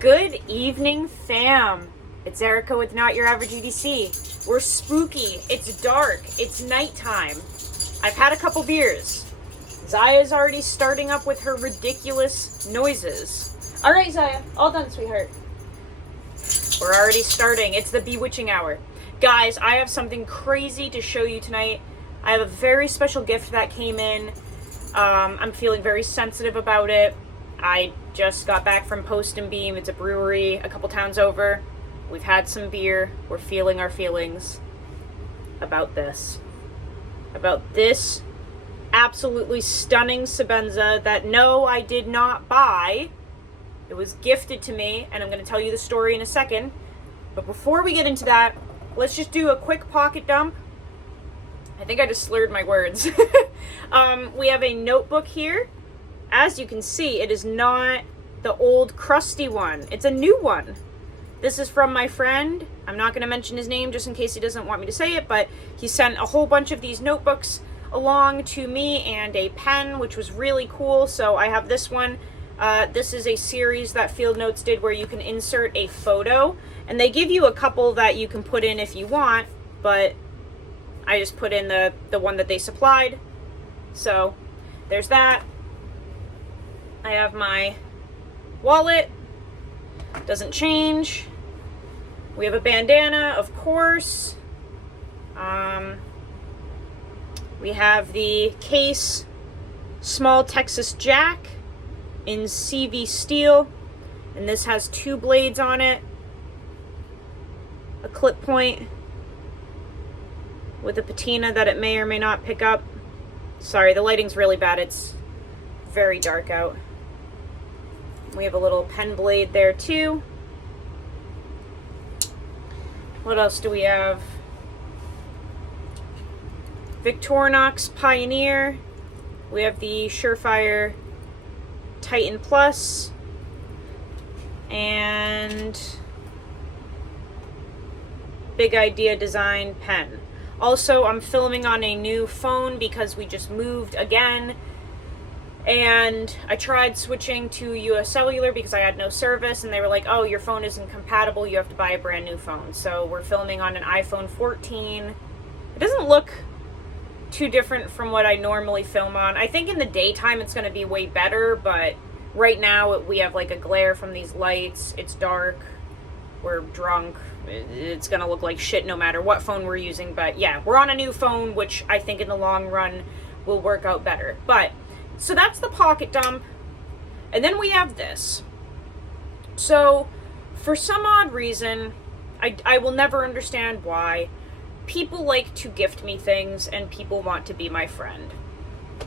Good evening, fam. It's Erica with Not Your Average EDC. We're spooky. It's dark. It's nighttime. I've had a couple beers. Zaya's already starting up with her ridiculous noises. All right, Zaya. All done, sweetheart. We're already starting. It's the bewitching hour. Guys, I have something crazy to show you tonight. I have a very special gift that came in. I'm feeling very sensitive about it. I just got back from Post and Beam. It's a brewery a couple towns over. We've had some beer. We're feeling our feelings about this. About this absolutely stunning Sebenza that no, I did not buy. It was gifted to me, and I'm going to tell you the story in a second. But before we get into that, let's just do a quick pocket dump. I think I just slurred my words. We have a notebook here. As you can see, it is not the old crusty one. It's a new one. This is from my friend. I'm not going to mention his name just in case he doesn't want me to say it, but he sent a whole bunch of these notebooks along to me and a pen, which was really cool. So I have this one. This is a series that Field Notes did where you can insert a photo, and they give you a couple that you can put in if you want, but I just put in the one that they supplied. So there's that. I have my wallet. Doesn't change. We have a bandana, of course. We have the case, small Texas Jack in CV steel, and this has two blades on it, a clip point with a patina that it may or may not pick up. Sorry, the lighting's really bad. It's very dark out. We have a little pen blade there too. What else do we have? Victorinox Pioneer. We have the Surefire Titan Plus. And Big Idea Design pen. Also, I'm filming on a new phone because we just moved again. And I tried switching to US Cellular because I had no service, and they were like, oh, your phone isn't compatible, you have to buy a brand new phone. So we're filming on an iPhone 14. It doesn't look too different from what I normally film on. I think in the daytime it's going to be way better, but right now we have like a glare from these lights. It's dark. We're drunk. It's going to look like shit no matter what phone we're using. But yeah, we're on a new phone, which I think in the long run will work out better. But so that's the pocket dump. And then we have this. So for some odd reason, I will never understand why, people like to gift me things and people want to be my friend.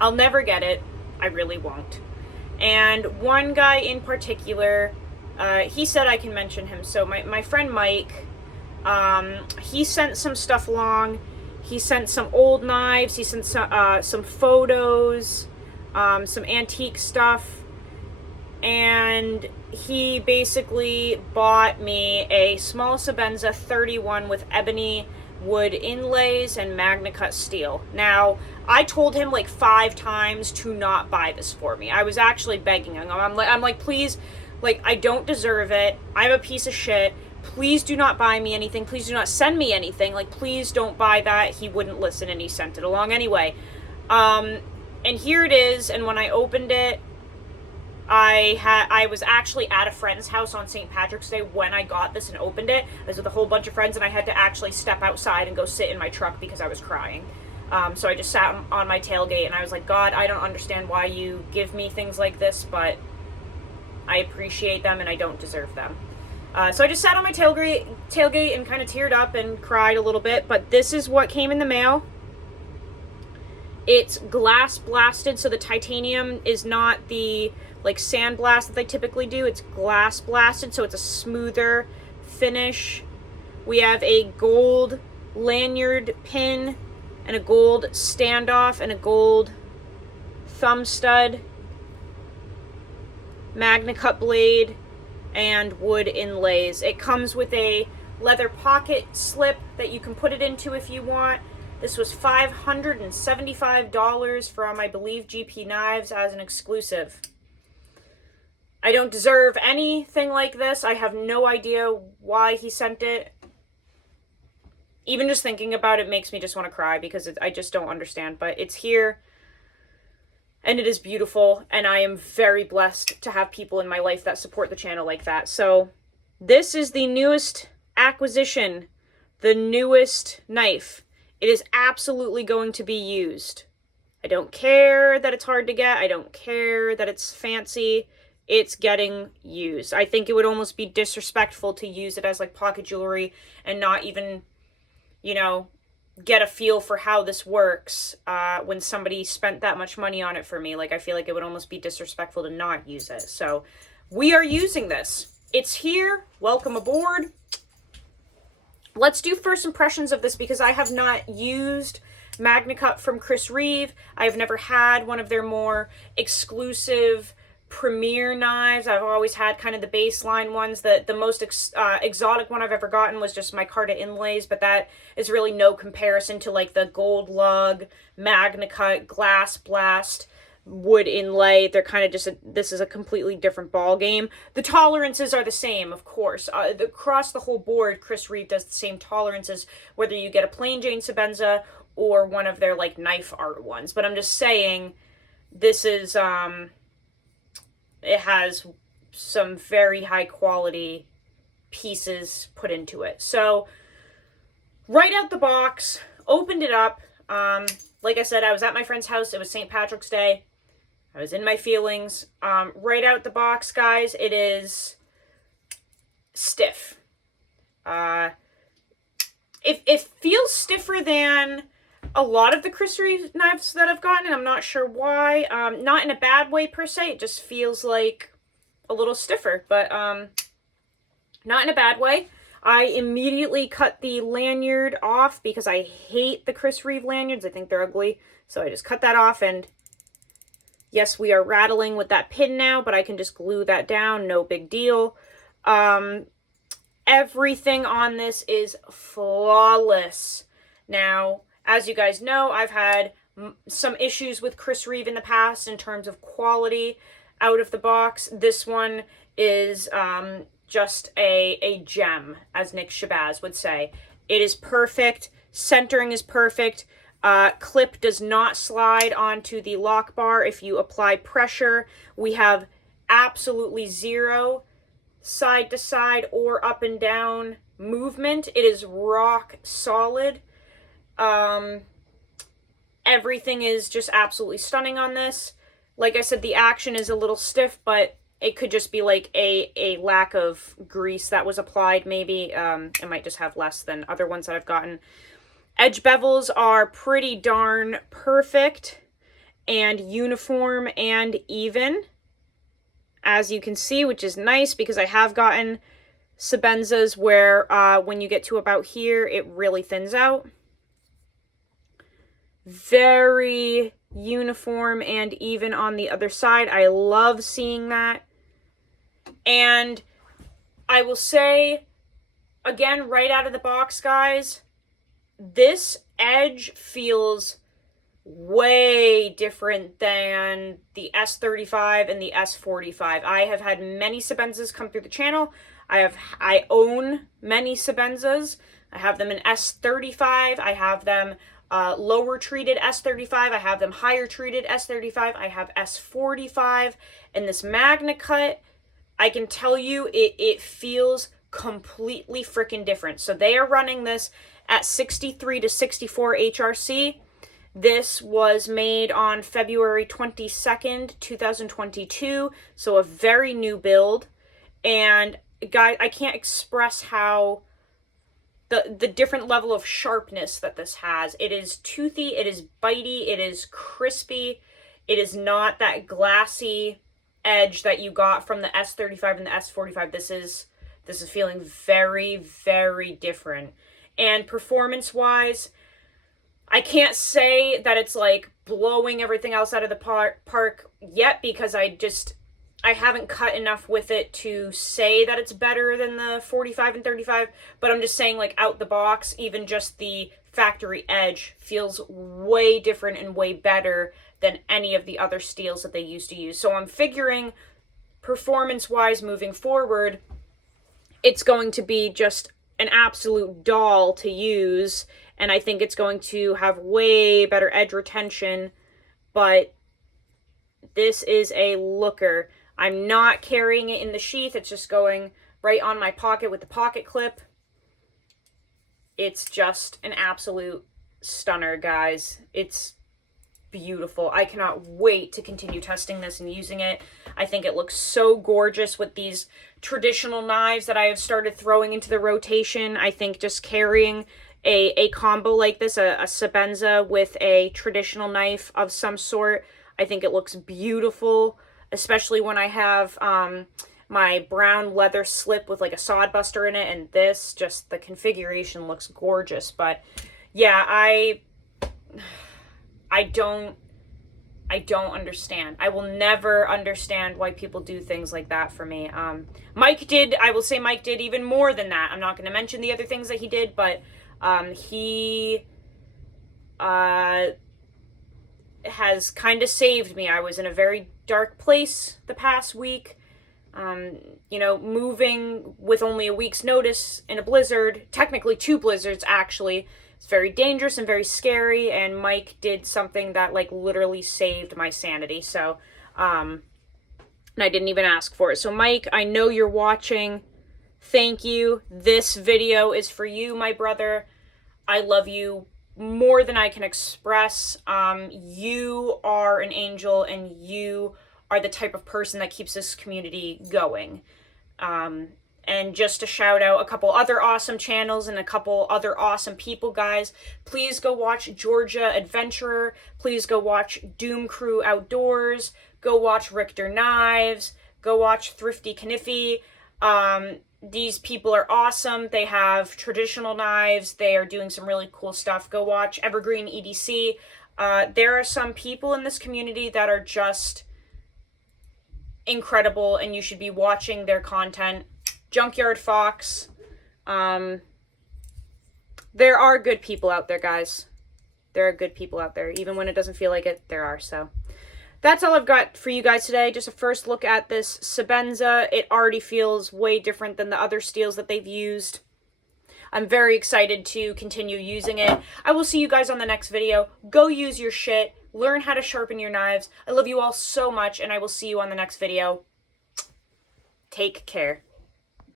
I'll never get it. I really won't. And one guy in particular, he said I can mention him. So my friend Mike, he sent some stuff along. He sent some old knives. He sent some photos. Some antique stuff, and he basically bought me a small Sebenza 31 with ebony wood inlays and MAGNACUT steel. Now, I told him like 5 times to not buy this for me. I was actually begging him. I'm like, please, like, I don't deserve it. I'm a piece of shit. Please do not buy me anything. Please do not send me anything. Like, please don't buy that. He wouldn't listen, and he sent it along anyway. And here it is, and when I opened it, I was actually at a friend's house on St. Patrick's Day when I got this and opened it. I was with a whole bunch of friends, and I had to actually step outside and go sit in my truck because I was crying. So I just sat on my tailgate, and I was like, God, I don't understand why you give me things like this, but I appreciate them, and I don't deserve them. So I just sat on my tailgate and kind of teared up and cried a little bit, but this is what came in the mail. It's glass blasted, so the titanium is not the like sandblast that they typically do. It's glass blasted, so it's a smoother finish. We have a gold lanyard pin and a gold standoff and a gold thumb stud, MAGNACUT blade, and wood inlays. It comes with a leather pocket slip that you can put it into if you want. This was $575 from, I believe, GP Knives as an exclusive. I don't deserve anything like this. I have no idea why he sent it. Even just thinking about it makes me just want to cry because I just don't understand. But it's here, and it is beautiful, and I am very blessed to have people in my life that support the channel like that. So this is the newest acquisition, the newest knife. It is absolutely going to be used. I don't care that it's hard to get. I don't care that it's fancy. It's getting used. I think it would almost be disrespectful to use it as like pocket jewelry and not even, you know, get a feel for how this works when somebody spent that much money on it for me. Like, I feel like it would almost be disrespectful to not use it. So we are using this. It's here. Welcome aboard. Let's do first impressions of this because I have not used MAGNACUT from Reeve. I've never had one of their more exclusive premier knives. I've always had kind of the baseline ones. The most exotic one I've ever gotten was just micarta inlays, but that is really no comparison to like the gold lug, MAGNACUT, glass blast, wood inlay. They're kind of just this is a completely different ball game. The tolerances are the same, of course. Across the whole board, Reeve does the same tolerances, whether you get a plain Jane Sebenza or one of their like knife art ones. But I'm just saying, this is it has some very high quality pieces put into it. So right out the box, opened it up. Like I said, I was at my friend's house. It was St. Patrick's Day. I was in my feelings. Right out the box, guys, it is stiff. It feels stiffer than a lot of the Reeve knives that I've gotten, and I'm not sure why. Not in a bad way per se. It just feels like a little stiffer, but not in a bad way. I immediately cut the lanyard off because I hate the Reeve lanyards. I think they're ugly. So I just cut that off, and yes, we are rattling with that pin now, but I can just glue that down. No big deal. Everything on this is flawless. Now, as you guys know, I've had some issues with Reeve in the past in terms of quality out of the box. This one is just a gem, as Nick Shabazz would say. It is perfect. Centering is perfect. Clip does not slide onto the lock bar if you apply pressure. We have absolutely zero side to side or up and down movement. It is rock solid. Everything is just absolutely stunning on this. Like I said, the action is a little stiff, but it could just be like a lack of grease that was applied, maybe. It might just have less than other ones that I've gotten. Edge bevels are pretty darn perfect and uniform and even, as you can see, which is nice because I have gotten Sebenzas where when you get to about here, it really thins out. Very uniform and even on the other side. I love seeing that. And I will say, again, right out of the box, guys, this edge feels way different than the S35 and the S45. I have had many Sebenzas come through the channel. I own many Sebenzas. I have them in S35. I have them lower treated S35. I have them higher treated S35. I have S45. And this MAGNACUT, I can tell you, it feels completely freaking different. So they are running this at 63 to 64 HRC. This was made on February 22nd, 2022. So a very new build. And guys, I can't express how the different level of sharpness that this has. It is toothy, it is bitey, it is crispy. It is not that glassy edge that you got from the S35 and the S45. This is feeling very, very different. And performance-wise, I can't say that it's like blowing everything else out of the park yet because I haven't cut enough with it to say that it's better than the 45 and 35, but I'm just saying, like, out the box, even just the factory edge feels way different and way better than any of the other steels that they used to use. So I'm figuring performance-wise moving forward, it's going to be just an absolute doll to use, and I think it's going to have way better edge retention, but this is a looker. I'm not carrying it in the sheath, it's just going right on my pocket with the pocket clip. It's just an absolute stunner, guys. It's beautiful. I cannot wait to continue testing this and using it. I think it looks so gorgeous with these traditional knives that I have started throwing into the rotation. I think just carrying a combo like this, a Sebenza with a traditional knife of some sort, I think it looks beautiful, especially when I have my brown leather slip with like a sod buster in it, and this, just the configuration looks gorgeous. But yeah, I don't understand. I will never understand why people do things like that for me. Mike did, I will say Mike did even more than that. I'm not going to mention the other things that he did, but he has kind of saved me. I was in a very dark place the past week. You know, moving with only a week's notice in a blizzard, technically 2 blizzards actually. It's very dangerous and very scary, and Mike did something that, like, literally saved my sanity. So, and I didn't even ask for it. So, Mike, I know you're watching. Thank you. This video is for you, my brother. I love you more than I can express. You are an angel, and you are the type of person that keeps this community going. And just to shout out a couple other awesome channels and a couple other awesome people, guys, please go watch Georgia Adventurer. Please go watch Doom Crew Outdoors. Go watch Richter Knives. Go watch Thrifty Kniffy. These people are awesome. They have traditional knives. They are doing some really cool stuff. Go watch Evergreen EDC. There are some people in this community that are just incredible, and you should be watching their content. Junkyard Fox. There are good people out there, guys. There are good people out there. Even when it doesn't feel like it, there are. So that's all I've got for you guys today. Just a first look at this Sebenza. It already feels way different than the other steels that they've used. I'm very excited to continue using it. I will see you guys on the next video. Go use your shit. Learn how to sharpen your knives. I love you all so much, and I will see you on the next video. Take care.